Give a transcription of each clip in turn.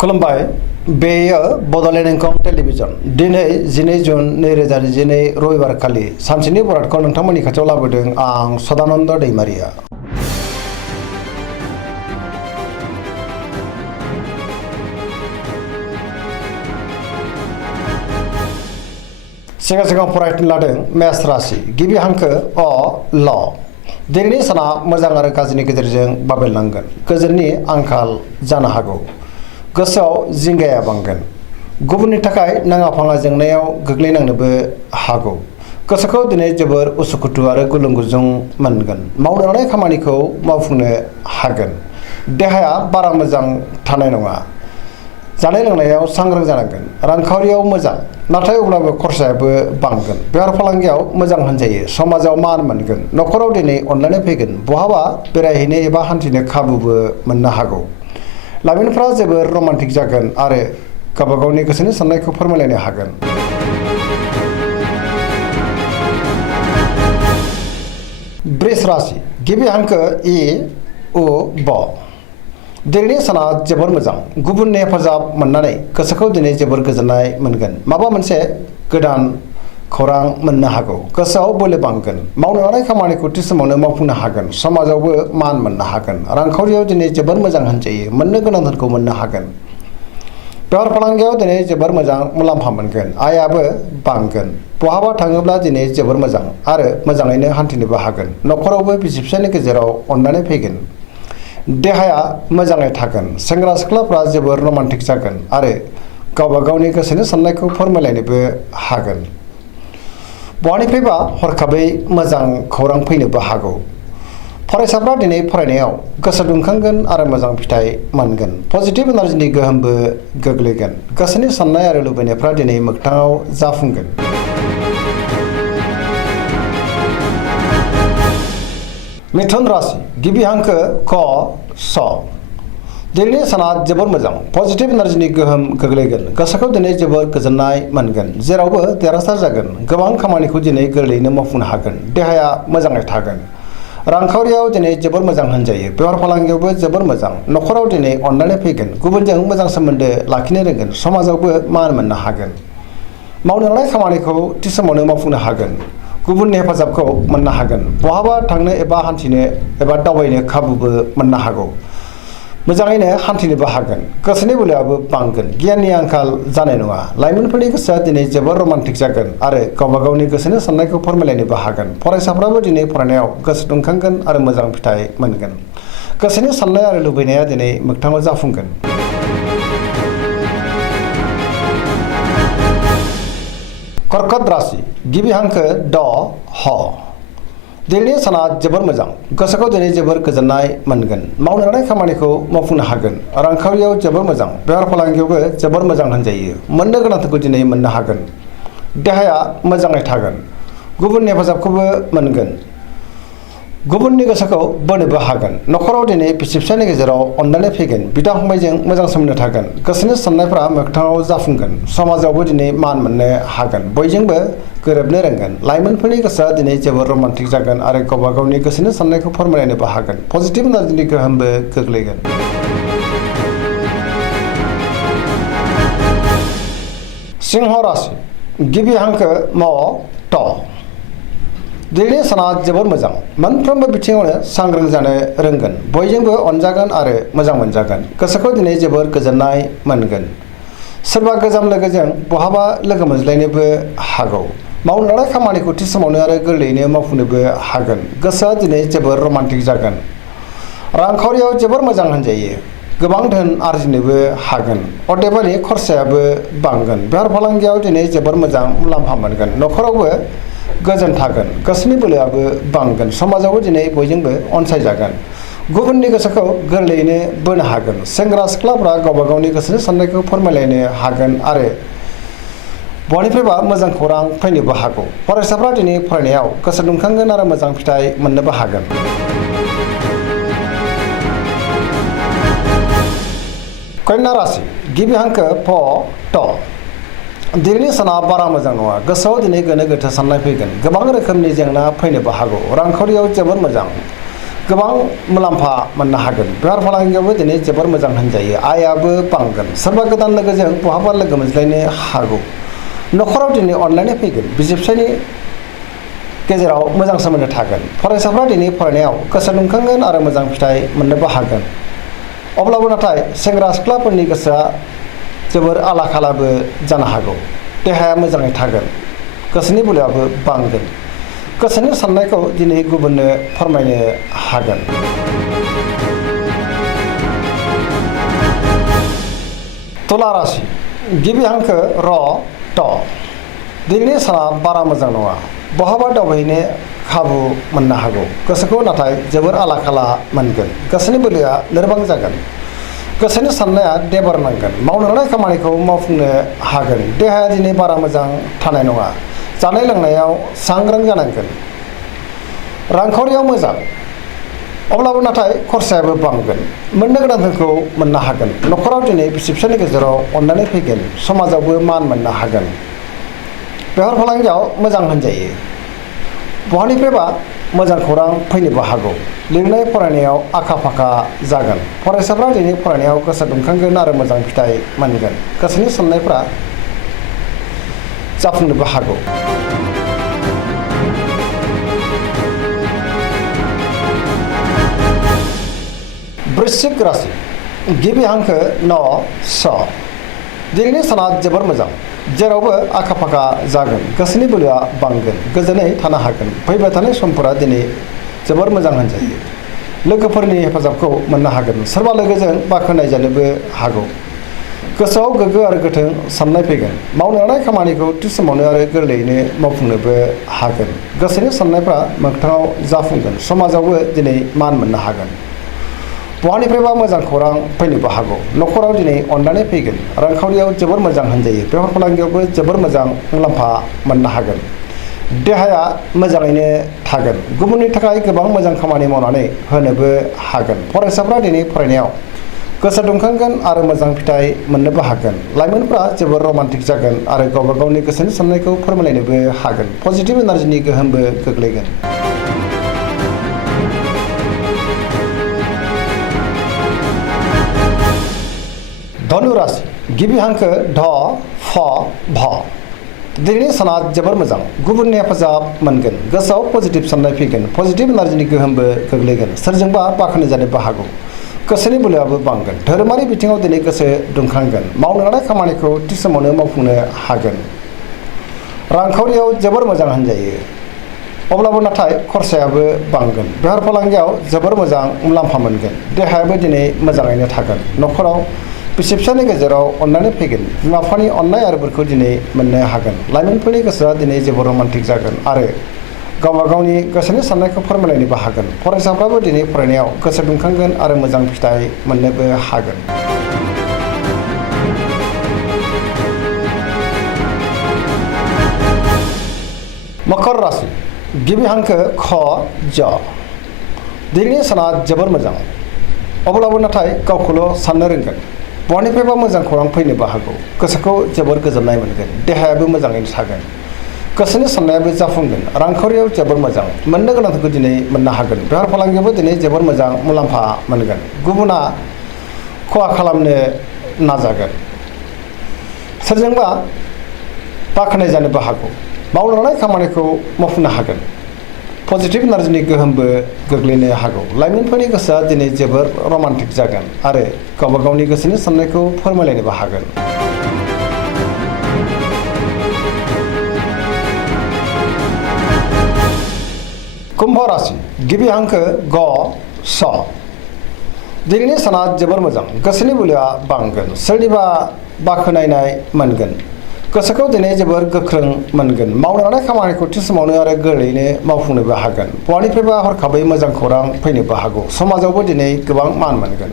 खुलुमबाय बेयो बड'लेण्ड इंखं टेलिभिजन दिनै 12 जुन 2022 रबिबार खालि सानसेनि बरादखौ नोंथांमोननि खाथियाव लाबोदों आं सदानन्द दैमारिया। सिगां फरायनो लादों मेष राशि गिबि हांखो अ ल। दिनैनि साना मोजां आरो गाज्रिनि गेजेरजों बाबेलनांगोन। गोजोननि आंखाल जानो हागौ। गोसोआव जिंगाया बांगोन। गुबुननि थाखाय नाङा फाङा जेंनायाव गोग्लैनांनोबो हागौ। गोसोखौ दिनै जोबोर उसुखुथु आरो गुलुं गुजुं मोनगोन। मावनो लानाय खामानिखौ मावफुंनो हागोन। देहाया बारा मोजां थानाय नङा। जानाय लोंनायाव सांग्रां जानांगोन। रांखावरियाव मोजां नाथाय अब्लाबो खरसायाबो बांगोन। बेफार फालांगियाव मोजां होनजायो। समाजाव मान मोनगोन। न'खराव दिनै अनलायनाय फैगोन। बहाबा बेरायहैनो एबा हान्थिनो खाबुबो मोननो हागौ। लाइमोनफ्रा जोबोर रमान्टिक जागोन आरो गावबा गावनि गोसोनि साननायखौ फोरमायलायनो हागोन। वृष राशि गिबि हांखो इ उ ब। दिनैनि साना जोबोर मोजां। गुबुननि हेफाजाब मोननानै गोसोखौ दिनै जोबोर गोजोननाय मोनगोन। माबा मोनसे गोदान खौरां मोननो हागौ। गोसोआव बोलो बांगोन। मावनो लानाय खामानिखौ थि समावनो मावफुंनो हागोन। समाजावबो मान मोननो हागोन। रांखावरियाव दिनै जोबोर मोजां होनजायो। मोननो गोनां धोनखौ मोननो हागोन। बेफार फालांगियाव दिनै जोबोर मोजां मुलाम्फा मोनगोन। आयाबो बांगोन। बहाबा थाङोब्ला दिनै जोबोर मोजां आरो मोजाङैनो हान्थिनोबो हागोन। न'खरावबो बिसि फिसायनि गेजेराव अनलायनाय फैगोन। देहाया मोजाङै थागोन। सेंग्रा सिख्लाफ्रा जोबोर रमान्टिक जागोन आरो गावबा गावनि गोसोनि साननायखौ फोरमायलायनोबो हागोन। बहानिफ्रायबा हरखाबै मोजां खौरां फैनोबो हागौ। फरायसाफ्रा दिनै फरायनायाव गोसो दुंखांगोन आरो मोजां फिथाइ मोनगोन। पजिटिभ एनार्जिनि गोहोमबो गोग्लैगोन। गोसोनि साननाय आरो लुबैनायफ्रा दिनै मोगथाङाव जाफुंगोन। मिथुन राशि गिबि हांखो क स। दिनैनि साना जोबोर मोजां। पजिटिभ एनार्जिनि गोहोम गोग्लैगोन। गोसोखौ दिनै जोबोर गोजोननाय मोनगोन। जेरावबो देरहासार जागोन। गोबां खामानिखौ दिनै गोरलैयैनो मावफुंनो हागोन। देहाया मोजाङै थागोन। रांखावरियाव दिनै जोबोर मोजां होनजायो। बेफार फालांगियावबो जोबोर मोजां। न'खराव दिनै अनलायनाय फैगोन। गुबुनजों मोजां सोमोन्दो लाखिनो रोंगोन। समाजावबो मान मोननो हागोन। मावनो लानाय खामानिखौ थि समावनो मावफुंनो हागोन। गुबुननि हेफाजाबखौ मोननो हागोन। बहाबा थांनो एबा हान्थिनो एबा दावबायनो खाबुबो मोननो हागौ। मोजाङैनो हान्थिनोबो हागोन। गोसोनि बोलोआबो बांगोन। गियाननि आंखाल जानाय नङा। लाइमोनफोरनि गोसोआ दिनै जोबोर रमान्टिक जागोन आरो गावबा गावनि गोसोनि साननायखौ फोरमायलायनोबो हागोन। फरायसाफ्राबो दिनै फरायनायाव गोसो दुंखांगोन आरो मोजां फिथाइ मोनगोन। गोसोनि साननाय आरो लुबैनाया दिनै मोगथाङाव जाफुंगोन। कर्कट राशि गिबि हांखो ड ह। दिनैनि साना जोबोर मोजां। गोसोखौ दिनै जोबोर गोजोननाय मोनगोन। मावनो लानाय खामानिखौ मावफुंनो हागोन। रांखावरियाव जोबोर मोजां। बेफार फालांगियावबो जोबोर मोजां होनजायो। मोननो गोनांखौ दिनै मोननो हागोन। देहाया मोजाङै थागोन। गुबुननि हेफाजाबखौबो मोनगोन। गुबुननि गोसोखौ बोनोबो हागोन। न'खराव दिनै बिसि फिसायनि गेजेराव अनलायनाय फैगोन। बिदा फंबायजों मोजां सोमोन्दो थागोन। गोसोनि साननायफ्रा मोगथाङाव जाफुंगोन। समाजावबो दिनै मान मोननो हागोन। बयजोंबो गोरोबनो रोंगोन। लाइमोनफोरनि गोसोआ दिनै जोबोर रमान्टिक जागोन आरो गावबा गावनि गोसोनि साननायखौ फोरमायलायनोबो हागोन। पजिटिभ एनार्जिनि गोहोमबो गोग्लैगोन। सिंह राशि गिबि हांखो म ट। दिनैनि साना जोबोर मोजां। मोनफ्रोमबो बिथिङावनो सांग्रां जानो रोंगोन। बयजोंबो अनजागोन आरो मोजां मोनजागोन। गोसोखौ दिनै जोबोर गोजोननाय मोनगोन। सोरबा गोजाम लोगोजों बहाबा लोगो मोनज्लायनोबो हागौ। मावनो लानाय खामानिखौ थि समावनो आरो गोरलैयैनो मावफुंनोबो हागोन। गोसोआ दिनै जोबोर रमान्टिक जागोन। रांखावरियाव जोबोर मोजां होनजायो। गोबां धोन आरजिनोबो हागोन। अदेबानि खरसायाबो बांगोन। बेफार फालांगियाव दिनै जोबोर मोजां मुलाम्फा मोनगोन। न'खरावबो गोजोन थागोन। गोसोनि बोलोआबो बांगोन। समाजावबो दिनै बयजोंबो अनसायजागोन। गुबुननि गोसोखौ गोरलैयैनो बोनो हागोन। सेंग्रा सिख्लाफ्रा गावबा गावनि गोसोनि साननायखौ फोरमायलायनो हागोन आरो बहानिफ्रायबा मोजां खौरां फैनोबो हागौ। फरायसाफ्रा दिनै फरायनायाव गोसो दुंखांगोन आरो मोजां फिथाइ मोननोबो हागोन। कन्या राशि गिबि हांखो फ ट। दिनैनि साना बारा मोजां नङा। गोसोआव दिनै गोनो गोथो साननाय फैगोन। गोबां रोखोमनि जेंना फैनोबो हागौ। रांखावरियाव जोबोर मोजां। गोबां मुलाम्फा मोननो हागोन। बेफार फालांगियावबो दिनै जोबोर मोजां होनजायो। आयाबो बांगोन। सोरबा गोदान लोगोजों बहाबा लोगो मोनज्लायनो हागौ। न'खराव दिनै अनलायनाय फैगोन। बिसि-फिसायनि गेजेराव मोजां सोमोन्दो थागोन। फरायसाफ्रा दिनै फरायनायाव गोसो दुंखांगोन आरो मोजां फिथाइ मोननोबो हागोन। अब्लाबो नाथाय सेंग्रा सिख्लाफोरनि गोसोआ जोबोर आला-खालाबो जानो हागौ। देहाया मोजाङै थागोन। गोसोनि बोलोआबो बांगोन। गोसोनि साननायखौ दिनै गुबुननो फोरमायनो हागोन। तुला राशि गिबि हांखो र ट। दिनैनि साना बारा मोजां नङा। बहाबा दावबायहैनो खाबु मोननो हागौ। गोसोखौ नाथाय जोबोर आला-खाला मोनगोन। गोसोनि बोलोआ लोरबां जागोन। गोसोनि साननाया देबार नांगोन। मावनो लानाय खामानिखौ मावफुंनो हागोन। देहाया दिनै बारा मोजां थानाय नङा। जानाय लोंनायाव सांग्रां जानांगोन। रांखावरियाव मोजां। अब्लाबो नाथाय खरसायाबो बांगोन। मोननो गोनां धोनखौ मोननो हागोन। न'खराव दिनै बिसि-फिसायनि गेजेराव अननानै फैगोन। समाजावबो मान मोननो हागोन। बेफार फालांगियाव मोजां होनजायो। बहानिफ्रायबा मोजां खौरां फैनोबो हागौ। लिरनाय फरायनायाव आखा-फाखा जागोन। फरायसाफ्रा दिनै फरायनायाव गोसो दुंखांगोन आरो मोजां फिथाइ मोनगोन। गोसोनि साननायफ्रा जाफुंनोबो हागौ। वृश्चिक राशि गिबि हांखो न स। दिनैनि साना जोबोर मोजां। जेरावबो आखा-फाखा जागोन। गोसोनि बोलोआ बांगोन। गोजोनै थानो हागोन। फैबाय थानाय समफोरा दिनै जोबोर मोजां होनजायो। लोगोफोरनि हेफाजाबखौ मोननो हागोन। सोरबा लोगोजों बाख्नायजानोबो हागौ। गोसोआव गोग्गो आरो गोथों साननाय फैगोन। मावनो लानाय खामानिखौ थि समावनो आरो गोरलैयैनो मावफुंनोबो हागोन। गोसोनि साननायफ्रा मोगथाङाव जाफुंगोन। समाजावबो दिनै मान मोननो हागोन। बहानिफ्रायबा मोजां खौरां फैनोबो हागौ। न'खराव दिनै अननानै फैगोन। रांखावरियाव जोबोर मोजां होनजायो। बेफार फालांगियावबो जोबोर मोजां मुलाम्फा मोननो हागोन। देहाया मोजाङैनो थागोन। गुबुननि थाखाय गोबां मोजां खामानि मावनानै होनोबो हागोन। फरायसाफ्रा दिनै फरायनायाव गोसो दुंखांगोन आरो मोजां फिथाइ मोननोबो हागोन। लाइमोनफ्रा जोबोर रमान्टिक जागोन आरो गावबा गावनि गोसोनि साननायखौ फोरमायलायनोबो हागोन। पजिटिभ एनार्जिनि गोहोमबो गोग्लैगोन। धनु राशि गिबि हांखो ध फ भ। दिनैनि साना जोबोर मोजां। गुबुननि हेफाजाब मोनगोन। गोसोआव पजिटिभ साननाय फैगोन। पजिटिभ एनार्जिनि गोहोमबो गोग्लैगोन। सोरजोंबा बाख्नायजानोबो हागौ। गोसोनि बोलोआबो बांगोन। धोरोमारि बिथिङाव दिनै गोसो दुंखांगोन। मावनो लानाय खामानिखौ थि समावनो मावफुंनो हागोन। रांखावरियाव जोबोर मोजां होनजायो। अब्लाबो नाथाय खरसायाबो बांगोन। बेफार फालांगियाव जोबोर मोजां मुलाम्फा मोनगोन। देहायाबो दिनै मोजाङैनो थागोन। न'खराव बिसि-फिसायनि गेजेराव अननानै फैगोन। बिमा-बिफानि अननाय आरो बोरखौ दिनै मोननो हागोन। लाइमोनफोरनि गोसोआ दिनै जोबोर रमान्टिक जागोन आरो गावबा गावनि गोसोनि साननायखौ फोरमायलायनोबो हागोन। फरायसाफ्राबो दिनै फरायनायाव गोसो दुंखांगोन आरो मोजां फिथाइ मोननोबो हागोन। मकर राशि गिबि हांखो ख ज। दिनैनि साना जोबोर मोजां। अब्लाबो नाथाय गावखौल' साननो रोंगोन। बहानिफ्रायबा मोजां खौरां फैनोबो हागौ। गोसोखौ जोबोर गोजोननाय मोनगोन। देहायाबो मोजाङैनो थागोन। गोसोनि साननायाबो जाफुंगोन। रांखावरियाव जोबोर मोजां। मोननो गोनांखौ दिनै मोननो हागोन। बेफार फालांगियावबो दिनै जोबोर मोजां मुलाम्फा मोनगोन। गुबुना खहा खालामनो नाजागोन। सोरजोंबा बाख्नायजानोबो हागौ। मावनो लानाय खामानिखौ मावफुंनो हागोन। पजिटिभ एनार्जिनि गोहोमबो गोग्लैनो हागौ। लाइमोनफोरनि गोसोआ दिनै जोबोर रमान्टिक जागोन आरो गावबा गावनि गोसोनि साननायखौ फोरमायलायनोबो हागोन। कुम्भ राशि गिबि हांखो ग स। दिनैनि साना जोबोर मोजां। गोसोनि बोलोआ बांगोन। सोरनिबा बाख्नायनाय मोनगोन। गोसोखौ दिनै जोबोर गोख्रों मोनगोन। मावनो लानाय खामानिखौ थि समावनो आरो गोरलैयैनो मावफुंनोबो हागोन। बहानिफ्रायबा हरखाबै मोजां खौरां फैनोबो हागौ। समाजावबो दिनै गोबां मान मोनगोन।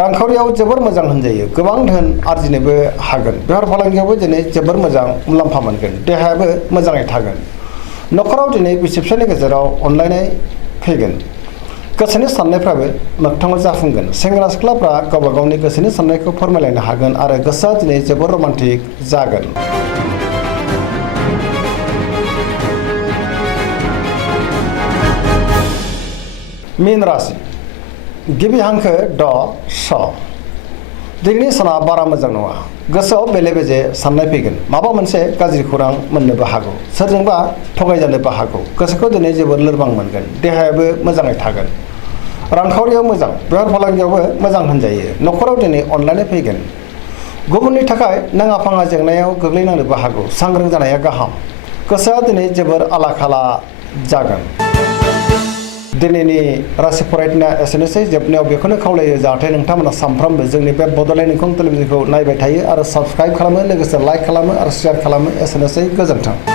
रांखावरियाव जोबोर मोजां होनजायो। गोबां धोन आरजिनोबो हागोन। बेफार फालांगियावबो दिनै जोबोर मोजां मुलाम्फा मोनगोन। देहायाबो मोजाङै थागोन। न'खराव दिनै बिसि-फिसायनि गेजेराव अनलायनाय फैगोन। गोसोनि साननायफ्राबो मोगथाङाव जाफुंगोन। सेंग्रा सिख्लाफ्रा गावबा गावनि गोसोनि साननायखौ फोरमायलायनो हागोन आरो गोसोआ दिनै जोबोर रमान्टिक जागोन। मीन राशि गिबि हांखो ड स दिनैनि साना बारा मोजां नङा गोसोआव बेले बेजे साननाय फैगोन माबा मोनसे गाज्रि खौरां मोननोबो हागौ सोरजोंबा थगायजानोबो हागौ गोसोखौ दिनै जोबोर लोरबां मोनगोन देहायाबो मोजाङै थागोन रांखावरियाव मोजां बेफार फालांगियावबो मोजां होनजायो न'खराव दिनै अनलायनाय फैगोन गुबुननि थाखाय नाङा फाङा जेंनायाव गोग्लैनांनोबो हागौ सांग्रां जानाया गाहाम गोसोआ दिनै जोबोर आला खाला जागोन दिनैनि राशि फरायनाया एसेनोसै जोबनायाव बेखौनो खावलायो जाहाथे नोंथांमोना सानफ्रोमबो जोंनि बे बड'लेण्ड इंखं टेलिभिजनखौ नायबाय थायो आरो साबस्क्राइब खालामो लोगोसे लाइक खालामो आरो शेयार खालामो एसेनोसै गोजोन्थों।